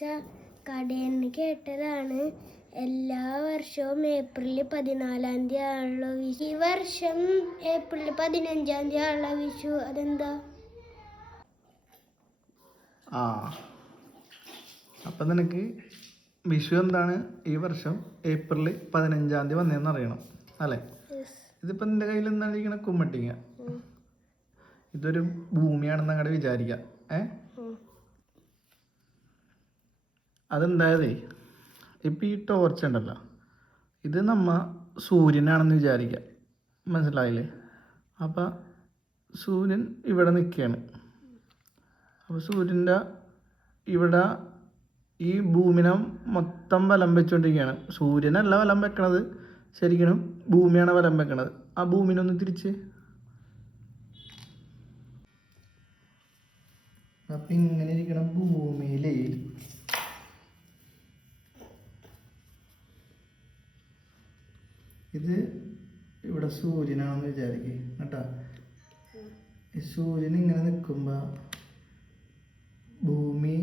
കടയിൽ നിന്ന് കേട്ടതാണ് എല്ലാ വർഷവും ഏപ്രിൽ 14 ആണല്ലോ വിഷു. ഈ വർഷം ഏപ്രിൽ 15 ആണല്ലോ വിഷു. അതെന്താ? അപ്പം നിനക്ക് വിഷു എന്താണ് ഈ വർഷം ഏപ്രിൽ 15 വന്നതെന്ന് അറിയണം അല്ലേ? ഇതിപ്പോൾ നിന്റെ കയ്യിൽ എന്താണ് ഇരിക്കണ? കുമ്മട്ടിങ്ങ. ഇതൊരു ഭൂമിയാണെന്ന് അങ്ങോട്ട് വിചാരിക്കാം. അതെന്തായതേ, ഇപ്പം ഈ ടോർച്ച് ഉണ്ടല്ലോ, ഇത് സൂര്യനാണെന്ന് വിചാരിക്കാം. മനസ്സിലായില്ലേ? അപ്പം സൂര്യൻ ഇവിടെ നിൽക്കുകയാണ്. അപ്പോൾ സൂര്യൻ്റെ ഇവിടെ ഈ ഭൂമിനെ മൊത്തം വലം വെച്ചുകൊണ്ടിരിക്കുകയാണ്. സൂര്യനല്ല വലം വെക്കണത്, ശരിക്കും ഭൂമിയാണ് വലം വെക്കണത്. ആ ഭൂമിനൊന്ന് തിരിച്ച്. അപ്പം ഇങ്ങനെ ഇരിക്കണം ഭൂമിയിൽ ഇത് ഇവിടെ സൂര്യനാണെന്ന് വിചാരിക്കുക കേട്ടോ. ഈ സൂര്യൻ ഇങ്ങനെ നിൽക്കുമ്പോൾ ഭൂമി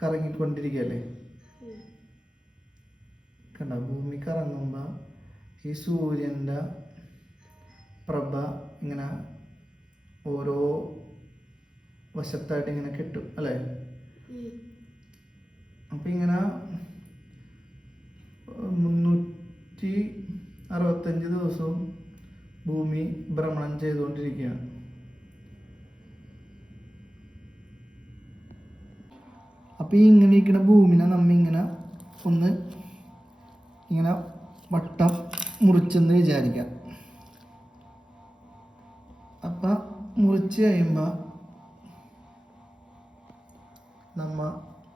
കറങ്ങിക്കൊണ്ടിരിക്കുകയല്ലേ? കണ്ട, ഭൂമി കറങ്ങുമ്പോൾ ഈ സൂര്യൻ്റെ പ്രഭ ഇങ്ങനെ ഓരോ വശത്തായിട്ട് ഇങ്ങനെ കിട്ടും അല്ലേ? അപ്പം ഇങ്ങനെ 365 ദിവസവും ഭൂമി ഭ്രമണം ചെയ്തുകൊണ്ടിരിക്കുകയാണ്. അപ്പം ഈ ഇങ്ങനെ ഇരിക്കുന്ന ഭൂമിനെ ഇങ്ങനെ ഒന്ന് ഇങ്ങനെ വട്ടം മുറിച്ചെന്ന് വിചാരിക്കാം. അപ്പം മുറിച്ച് കഴിയുമ്പോൾ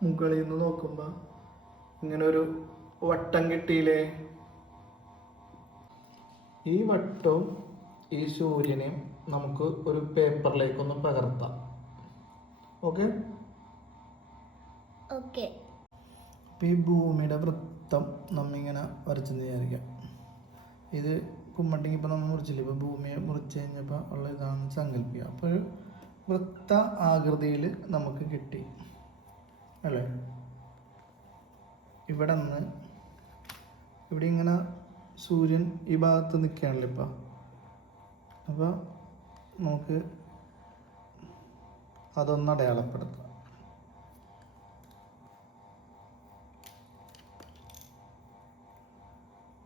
മുകളിൽ നിന്ന് നോക്കുമ്പോൾ ഇങ്ങനെ ഒരു വട്ടം കിട്ടിയില്ലേ? ഈ വട്ടവും ഈ സൂര്യനെയും നമുക്ക് ഒരു പേപ്പറിലേക്കൊന്ന് പകർത്താം. ഓക്കെ? അപ്പം ഈ ഭൂമിയുടെ വൃത്തം നമ്മിങ്ങനെ വരച്ചെന്ന് വിചാരിക്കാം. ഇത് കുമ്മട്ടിക്ക് ഇപ്പം നമ്മൾ മുറിച്ചില്ല. ഇപ്പോൾ ഭൂമിയെ മുറിച്ച് കഴിഞ്ഞപ്പോൾ ഉള്ള ഇതാണ് സങ്കല്പിക്കുക. അപ്പോൾ ഒരു വൃത്ത ആകൃതിയിൽ നമുക്ക് കിട്ടി അല്ലേ? ഇവിടെ ഇങ്ങനെ സൂര്യൻ ഈ ഭാഗത്ത് നിൽക്കുകയാണല്ലോ ഇപ്പം. അപ്പോൾ നമുക്ക് അതൊന്ന് അടയാളപ്പെടുത്താം.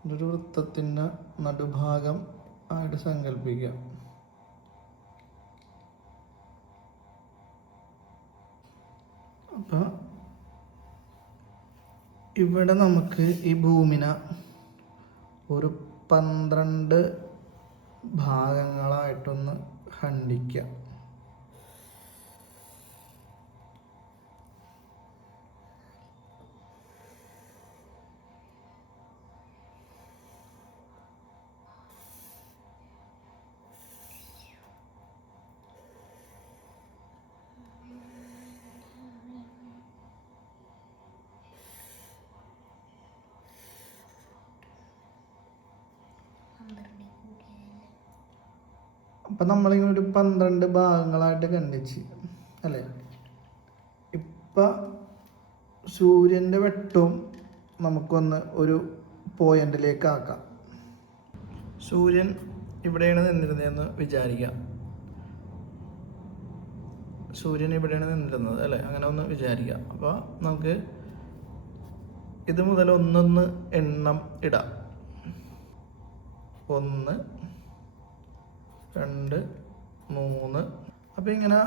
ഇതൊരു വൃത്തത്തിൻ്റെ നടുഭാഗം ആയിട്ട് സങ്കല്പിക്കുക. അപ്പം ഇവിടെ നമുക്ക് ഈ ഭൂമിനെ ഒരു 12 ഭാഗങ്ങളായിട്ടൊന്ന് ഖണ്ഡിക്കാം. അപ്പം നമ്മളിങ്ങനെ ഒരു 12 ഭാഗങ്ങളായിട്ട് ഖണ്ഡിച്ച് അല്ലേ? ഇപ്പം സൂര്യൻ്റെ വെട്ടവും നമുക്കൊന്ന് ഒരു പോയിന്റിലേക്ക് ആക്കാം. സൂര്യൻ ഇവിടെയാണ് നിന്നിരുന്നതെന്ന് വിചാരിക്കാം. സൂര്യൻ ഇവിടെയാണ് നിന്നിരുന്നത് അല്ലേ? അങ്ങനെ ഒന്ന് വിചാരിക്കാം. അപ്പോൾ നമുക്ക് ഇത് മുതൽ ഒന്നൊന്ന് എണ്ണം ഇടാം. 1, 2, 3. അപ്പം ഇങ്ങനെ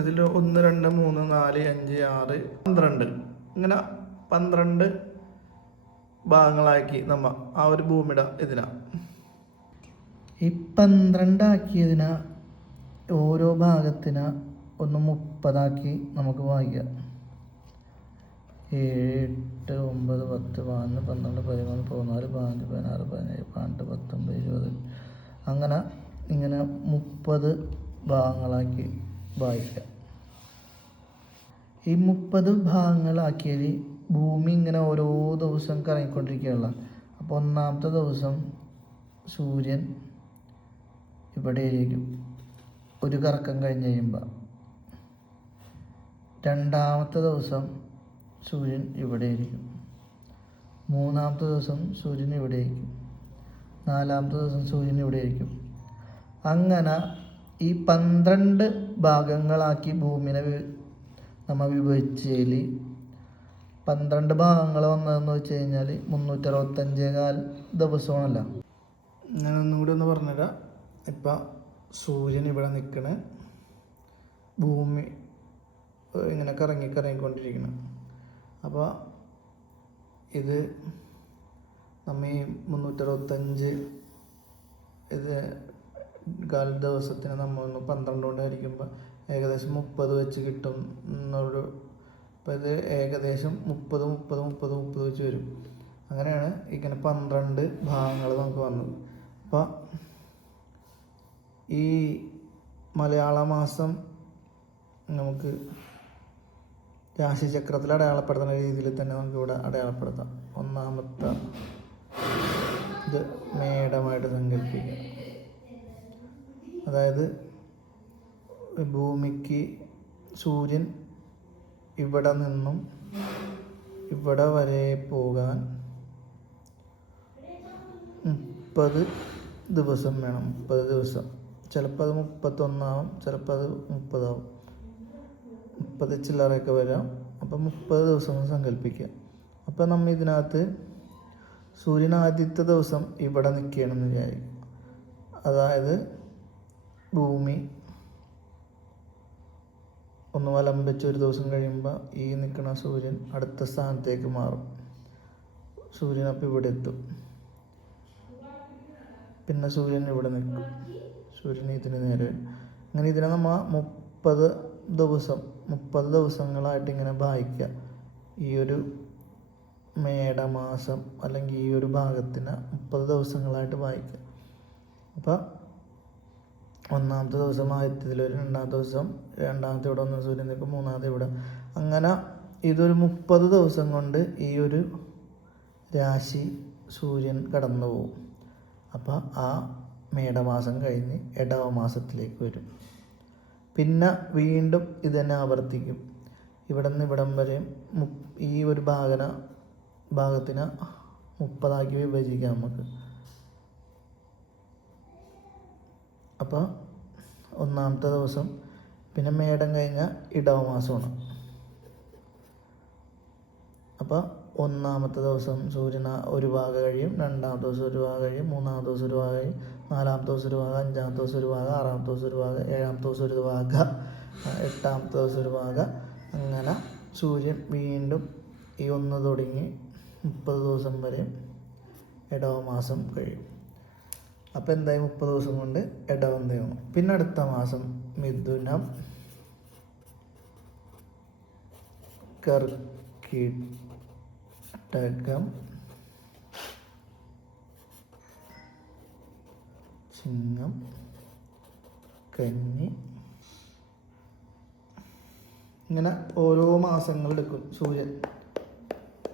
ഇതിൽ 1, 2, 3, 4, 5, 6, 12 ഇങ്ങനെ 12 ഭാഗങ്ങളാക്കി ആ ഒരു ഭൂമിയുടെ ഈ 12 ആക്കിയതിന് ഓരോ ഭാഗത്തിന് ഒന്ന് 30 നമുക്ക് വായിക്കാം. 7, 8, 9, 10, 11, 12, 13, 14, 15, 16, 17, 18, 19, 20 അങ്ങനെ ഇങ്ങനെ 30 ഭാഗങ്ങളാക്കി വായിക്കാം. ഈ 30 ഭാഗങ്ങളാക്കിയാൽ ഭൂമി ഇങ്ങനെ ഓരോ ദിവസം കറങ്ങിക്കൊണ്ടിരിക്കുകയുള്ള. അപ്പോൾ ഒന്നാമത്തെ ദിവസം സൂര്യൻ ഇവിടെ ആയിരിക്കും ഒരു കറക്കം കഴിഞ്ഞ് കഴിയുമ്പോൾ. രണ്ടാമത്തെ ദിവസം സൂര്യൻ ഇവിടെ ആയിരിക്കും. മൂന്നാമത്തെ ദിവസം സൂര്യൻ ഇവിടെ ആയിരിക്കും. നാലാമത്തെ ദിവസം സൂര്യൻ ഇവിടെ ആയിരിക്കും. അങ്ങനെ ഈ 12 ഭാഗങ്ങളാക്കി ഭൂമിനെ നമ്മൾ വിഭജിച്ചതിൽ 12 ഭാഗങ്ങൾ വന്നതെന്ന് വെച്ച് കഴിഞ്ഞാൽ 365 ദിവസമാണല്ലോ. ഞാൻ ഒന്നും കൂടി ഒന്ന് പറഞ്ഞുതരാം. ഇപ്പം സൂര്യൻ ഇവിടെ നിൽക്കണേ, ഭൂമി ഇങ്ങനെ കറങ്ങിക്കൊണ്ടിരിക്കണം. അപ്പോൾ ഇത് നമ്മ ഈ 365 ഇത് ദിവസത്തിന് നമ്മൾ 12 കൊണ്ട് ഹരിക്കുമ്പോൾ ഏകദേശം 30 വെച്ച് കിട്ടും എന്നൊരു. അപ്പോൾ ഇത് ഏകദേശം 30 വെച്ച് വരും. അങ്ങനെയാണ് ഇങ്ങനെ 12 ഭാഗങ്ങൾ നമുക്ക് വന്നത്. അപ്പോൾ ഈ മലയാള മാസം നമുക്ക് രാശിചക്രത്തിൽ അടയാളപ്പെടുത്തുന്ന രീതിയിൽ തന്നെ നമുക്കിവിടെ അടയാളപ്പെടുത്താം. ഒന്നാമത്തെ ഇത് മേടമായിട്ട് സങ്കല്പിക്കുക. അതായത് ഭൂമിക്ക് സൂര്യൻ ഇവിടെ നിന്നും ഇവിടെ വരെ പോകാൻ 30 ദിവസം വേണം. 30 ദിവസം. ചിലപ്പോൾ അത് 31 ആവും, ചിലപ്പോൾ അത് 30 ആവും, 30 ചില്ലറയൊക്കെ വരാം. അപ്പം 30 ദിവസം സങ്കല്പിക്കുക. അപ്പം നമ്മൾ ഇതിനകത്ത് സൂര്യൻ ആദ്യത്തെ ദിവസം ഇവിടെ നിൽക്കുകയാണെന്ന് വിചാരിക്കും. അതായത് ഭൂമി ഒന്ന് വലം വെച്ച് ഒരു ദിവസം കഴിയുമ്പോൾ ഈ നിൽക്കുന്ന സൂര്യൻ അടുത്ത സ്ഥാനത്തേക്ക് മാറും. സൂര്യൻ അപ്പം ഇവിടെ എത്തും. പിന്നെ സൂര്യൻ ഇവിടെ നിൽക്കും. സൂര്യൻ ഇതിന് നേരെ. അങ്ങനെ ഇതിനെ നമ്മൾ 30 ദിവസങ്ങളായിട്ട് ഇങ്ങനെ ഭാഗിക്കുക. ഈ ഒരു മേടമാസം അല്ലെങ്കിൽ ഈ ഒരു ഭാഗത്തിന് 30 ദിവസങ്ങളായിട്ട് ഭാഗിക്കുക. അപ്പോൾ ഒന്നാമത്തെ ദിവസം ആദ്യത്തിൽ ഒരു, രണ്ടാമത്തെ ദിവസം രണ്ടാമത്തെ ഇവിടെ ഒന്ന് സൂര്യൻ നിൽക്കും, മൂന്നാമത്തെ ഇവിടെ. അങ്ങനെ ഇതൊരു 30 ദിവസം കൊണ്ട് ഈ ഒരു രാശി സൂര്യൻ കടന്നു പോകും. അപ്പോൾ ആ മേടമാസം കഴിഞ്ഞ് ഇടവ മാസത്തിലേക്ക് വരും. പിന്നെ വീണ്ടും ഇത് തന്നെ ആവർത്തിക്കും. ഇവിടെ നിന്ന് ഇവിടം വരെ ഈ ഒരു ഭാഗത്തിന് 30 വിഭജിക്കാം നമുക്ക്. അപ്പോൾ ഒന്നാമത്തെ ദിവസം പിന്നെ മേടം കഴിഞ്ഞാൽ ഇടവ മാസമാണ്. അപ്പോൾ ഒന്നാമത്തെ ദിവസം സൂര്യൻ ഒരു ഭാഗം കഴിയും, രണ്ടാമത്തെ ദിവസം ഒരു ഭാഗം കഴിയും, മൂന്നാമത്തെ ദിവസം ഒരു ഭാഗം കഴിയും, നാലാമത്തെ ദിവസം ഒരു ഭാഗം, അഞ്ചാമത്തെ ദിവസം ഒരു ഭാഗം, ആറാമത്തെ ദിവസം ഒരു ഭാഗം, ഏഴാമത്തെ ദിവസം ഒരു ഭാഗം, എട്ടാമത്തെ ദിവസം ഒരു ഭാഗം. അങ്ങനെ സൂര്യൻ വീണ്ടും ഈ 1 തുടങ്ങി 30 ദിവസം വരെ ഇടവ മാസം കഴിയും. അപ്പോൾ എന്തായി? 30 ദിവസം കൊണ്ട് ഇടവം തീർന്നു. പിന്നെ അടുത്ത മാസം മിഥുനം, കർക്കിടകം, ചിങ്ങം, കന്നി. ഇങ്ങനെ ഓരോ മാസങ്ങളെടുക്കും സൂര്യൻ.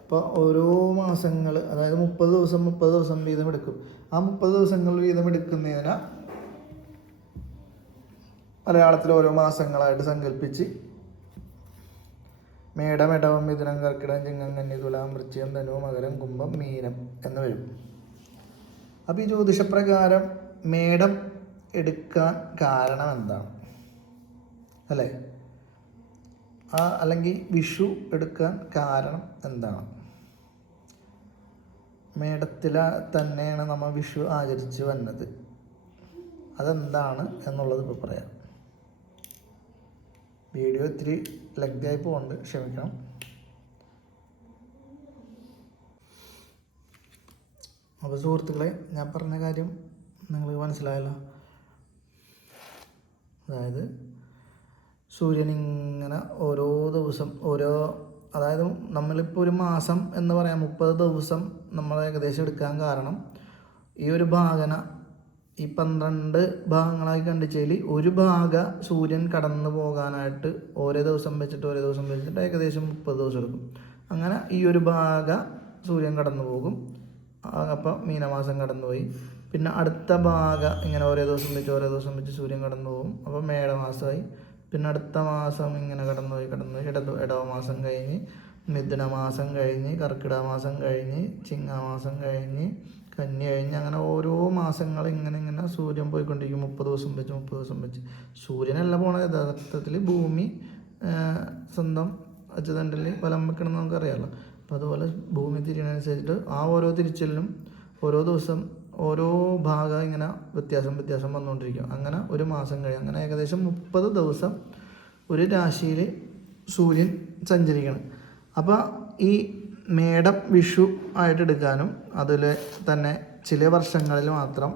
അപ്പോൾ ഓരോ മാസങ്ങൾ, അതായത് 30 ദിവസം വീതം എടുക്കും. ആ 30 ദിവസങ്ങൾ വീതം എടുക്കുന്നതിന് മലയാളത്തിൽ ഓരോ മാസങ്ങളായിട്ട് സങ്കല്പിച്ച് മേടം, ഇടവം, മിഥുനം, കർക്കിടകം, ചിങ്ങം, കന്നി, തുലാം, വൃശ്ചികം, ധനു, മകരം, കുംഭം, മീനം എന്ന് വരും. അപ്പോൾ ഈ ജ്യോതിഷപ്രകാരം മേടം എടുക്കാൻ കാരണം എന്താണ്? അല്ലേ? അല്ലെങ്കിൽ വിഷു എടുക്കാൻ കാരണം എന്താണ്? മേടത്തിൽ തന്നെയാണ് നമ്മൾ വിഷു ആചരിച്ച് വന്നത്. അതെന്താണ് എന്നുള്ളത് ഇപ്പോൾ പറയാം. വീഡിയോ ഇത്തിരി ലെങ്തായി പോകുന്നുണ്ട്, ക്ഷമിക്കണം. അപ്പോൾ സുഹൃത്തുക്കളെ, ഞാൻ പറഞ്ഞ കാര്യം നിങ്ങൾക്ക് മനസ്സിലായല്ലോ. അതായത് സൂര്യൻ ഇങ്ങനെ ഓരോ ദിവസം അതായത് നമ്മളിപ്പോൾ ഒരു മാസം എന്ന് പറയാം, 30 ദിവസം നമ്മൾ ഏകദേശം എടുക്കാൻ കാരണം ഈ ഒരു ഈ 12 ഭാഗങ്ങളായി കണ്ടിച്ചതിൽ ഒരു ഭാഗം സൂര്യൻ കടന്നു പോകാനായിട്ട് ഓരോ ദിവസം വെച്ചിട്ട് ഏകദേശം 30 ദിവസം എടുക്കും. അങ്ങനെ ഈ ഒരു ഭാഗം സൂര്യൻ കടന്നു പോകും. അപ്പം മീനമാസം കടന്നുപോയി. പിന്നെ അടുത്ത ഭാഗം ഇങ്ങനെ ഓരോ ദിവസം വെച്ച് സൂര്യൻ കടന്നു പോകും. അപ്പോൾ മേടമാസമായി. പിന്നെ അടുത്ത മാസം ഇങ്ങനെ കടന്നുപോയി ഇടവ മാസം കഴിഞ്ഞ് മിഥുന മാസം കഴിഞ്ഞ് കർക്കിടക മാസം കഴിഞ്ഞ് ചിങ്ങമാസം കഴിഞ്ഞ് കന്നി കഴിഞ്ഞ് അങ്ങനെ ഓരോ മാസങ്ങൾ ഇങ്ങനെ സൂര്യൻ പോയിക്കൊണ്ടിരിക്കും. 30 ദിവസം വെച്ച് സൂര്യനല്ല പോണത്, യഥാർത്ഥത്തിൽ ഭൂമി സ്വന്തം അച്ചുതണ്ടിൽ വലം വെക്കണം നമുക്കറിയാമല്ലോ. അപ്പോൾ അതുപോലെ ഭൂമി തിരിയണനുസരിച്ചിട്ട് ആ ഓരോ തിരിച്ചിലും ഓരോ ദിവസം ഓരോ ഭാഗം ഇങ്ങനെ വ്യത്യാസം വന്നുകൊണ്ടിരിക്കും. അങ്ങനെ ഒരു മാസം കഴിയും. അങ്ങനെ ഏകദേശം 30 ദിവസം ഒരു രാശിയിൽ സൂര്യൻ സഞ്ചരിക്കണം. അപ്പോൾ ഈ മേടം വിഷു ആയിട്ട് എടുക്കാനും അതിൽ തന്നെ ചില വർഷങ്ങളിൽ മാത്രം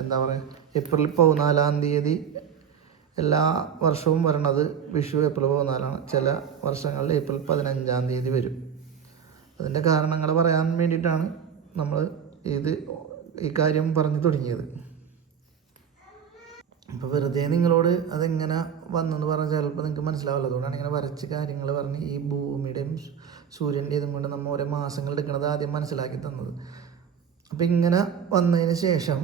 എന്താ പറയുക ഏപ്രിൽ 14 എല്ലാ വർഷവും വരണത് വിഷു ഏപ്രിൽ 14 ചില വർഷങ്ങളിൽ ഏപ്രിൽ 15 വരും. അതിൻ്റെ കാരണങ്ങൾ പറയാൻ വേണ്ടിയിട്ടാണ് നമ്മൾ ഈ കാര്യം പറഞ്ഞു തുടങ്ങിയത്. അപ്പോൾ വെറുതെ നിങ്ങളോട് അതെങ്ങനെ വന്നെന്ന് പറഞ്ഞാൽ ചിലപ്പോൾ നിങ്ങൾക്ക് മനസ്സിലാവില്ല. അതുകൊണ്ടാണ് ഇങ്ങനെ വരച്ച് കാര്യങ്ങൾ പറഞ്ഞ് ഈ ഭൂമിയുടെയും സൂര്യൻ്റെ ഇതും കൊണ്ട് നമ്മൾ ഓരോ മാസങ്ങൾ എടുക്കുന്നത് ആദ്യം മനസ്സിലാക്കി തന്നത്. അപ്പം ഇങ്ങനെ വന്നതിന് ശേഷം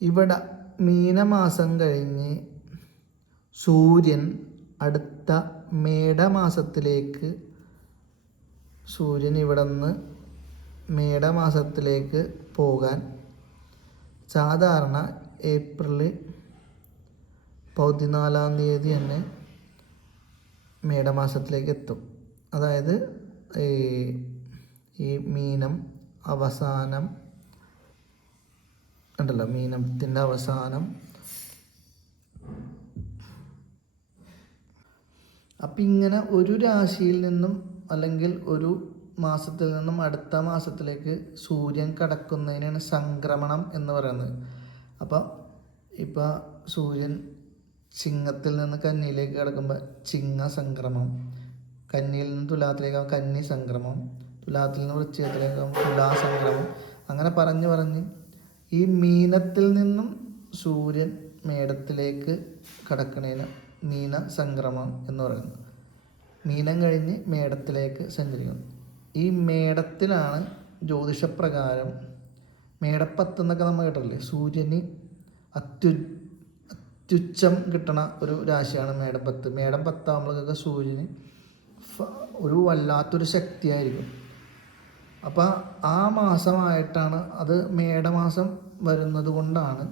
ഇവിടെ മീനമാസം കഴിഞ്ഞ് സൂര്യൻ അടുത്ത മേടമാസത്തിലേക്ക് ഇവിടെ നിന്ന് മേടമാസത്തിലേക്ക് പോകാൻ സാധാരണ ഏപ്രിൽ 14 തന്നെ മേടമാസത്തിലേക്ക് എത്തും. അതായത് ഈ മീനം അവസാനം ഉണ്ടല്ലോ, മീനത്തിൻ്റെ അവസാനം. അപ്പം ഇങ്ങനെ ഒരു രാശിയിൽ നിന്നും അല്ലെങ്കിൽ ഒരു മാസത്തിൽ നിന്നും അടുത്ത മാസത്തിലേക്ക് സൂര്യൻ കടക്കുന്നതിനാണ് സംക്രമണം എന്ന് പറയുന്നത്. അപ്പം ഇപ്പോൾ സൂര്യൻ ചിങ്ങത്തിൽ നിന്ന് കന്നിയിലേക്ക് കടക്കുമ്പോൾ ചിങ്ങ സംക്രമം, കന്നിയിൽ നിന്ന് തുലാത്തിലേക്ക് കന്നി സംക്രമം, തുലാത്തിൽ നിന്ന് വൃശ്ചികത്തിലേക്ക് തുലാസംക്രമം. അങ്ങനെ പറഞ്ഞ് ഈ മീനത്തിൽ നിന്നും സൂര്യൻ മേടത്തിലേക്ക് കടക്കണേന് മീന സംക്രമം എന്ന് പറയുന്നത്. മീനം കഴിഞ്ഞ് മേടത്തിലേക്ക് സഞ്ചരിക്കുന്നു. ഈ മേടത്തിലാണ് ജ്യോതിഷപ്രകാരം മേടപ്പത്ത് എന്നൊക്കെ നമ്മൾ കേട്ടില്ലേ, സൂര്യന് അത്യുച്ചം കിട്ടണ ഒരു രാശിയാണ് മേടപ്പത്ത്. മേടം 10 സൂര്യന് ഒരു വല്ലാത്തൊരു ശക്തിയായിരിക്കും. അപ്പോൾ ആ മാസമായിട്ടാണ് അത് മേടമാസം വരുന്നത് കൊണ്ടാണ്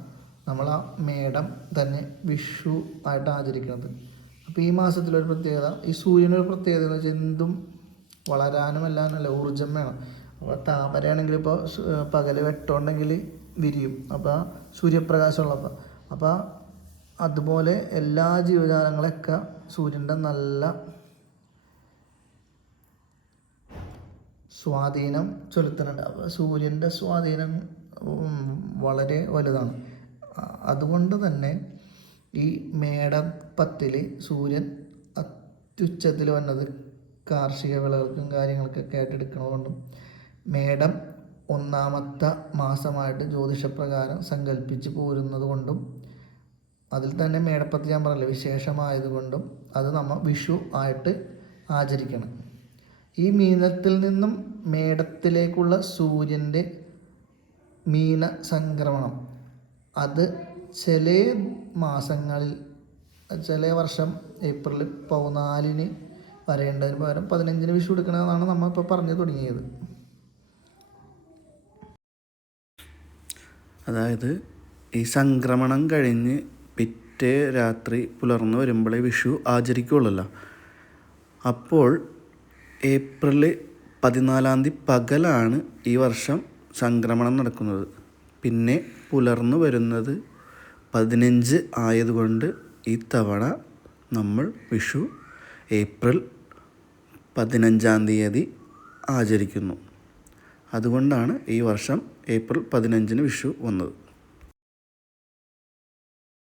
നമ്മൾ ആ മേടം തന്നെ വിഷു ആയിട്ട് ആചരിക്കുന്നത്. അപ്പോൾ ഈ മാസത്തിലൊരു പ്രത്യേകത, ഈ സൂര്യനൊരു പ്രത്യേകത എന്ന് വെച്ചാൽ എന്തും വളരാനും എല്ലാനല്ല ഊർജ്ജം വേണം. അപ്പോൾ താമരയാണെങ്കിൽ ഇപ്പോൾ പകൽ വെട്ടമുണ്ടെങ്കിൽ വിരിയും, അപ്പോൾ സൂര്യപ്രകാശമുള്ളപ്പോൾ. അപ്പോൾ അതുപോലെ എല്ലാ ജീവജാലങ്ങളൊക്കെ സൂര്യൻ്റെ നല്ല സ്വാധീനം ചെലുത്തുന്നുണ്ട്. അപ്പോൾ സൂര്യൻ്റെ സ്വാധീനം വളരെ വലുതാണ്. അതുകൊണ്ട് തന്നെ ഈ മേടപ്പത്തിൽ സൂര്യൻ അത്യുച്ചത്തിൽ വന്നത് കാർഷിക വിളകൾക്കും കാര്യങ്ങൾക്കൊക്കെ ആയിട്ട് എടുക്കണതുകൊണ്ടും മേടം 1ാമത്തെ മാസമായിട്ട് ജ്യോതിഷപ്രകാരം സങ്കല്പിച്ച് പോരുന്നത് കൊണ്ടും അതിൽ തന്നെ മേടപ്പത്ത് ഞാൻ പറഞ്ഞില്ല വിശേഷമായതുകൊണ്ടും അത് നമ്മൾ വിഷു ആയിട്ട് ആചരിക്കണം. ഈ മീനത്തിൽ നിന്നും മേടത്തിലേക്കുള്ള സൂര്യൻ്റെ മീന സംക്രമണം അത് ചില മാസങ്ങളിൽ ചില വർഷം ഏപ്രിൽ 14 വരേണ്ടതിന് പകരം 15 വിഷു എടുക്കണമെന്നാണ് നമ്മൾ ഇപ്പോൾ പറഞ്ഞു തുടങ്ങിയത്. അതായത് ഈ സംക്രമണം കഴിഞ്ഞ് പിറ്റേ രാത്രി പുലർന്നു വരുമ്പോഴേ വിഷു ആചരിക്കുകയുള്ളല്ലോ. അപ്പോൾ ഏപ്രിൽ 14 പകലാണ് ഈ വർഷം സംക്രമണം നടക്കുന്നത്. പിന്നെ പുലർന്നു വരുന്നത് 15 ആയതുകൊണ്ട് ഈ തവണ നമ്മൾ വിഷു ഏപ്രിൽ 15 ആചരിക്കുന്നു. അതുകൊണ്ടാണ് ഈ വർഷം ഏപ്രിൽ 15 വിഷു വന്നത്.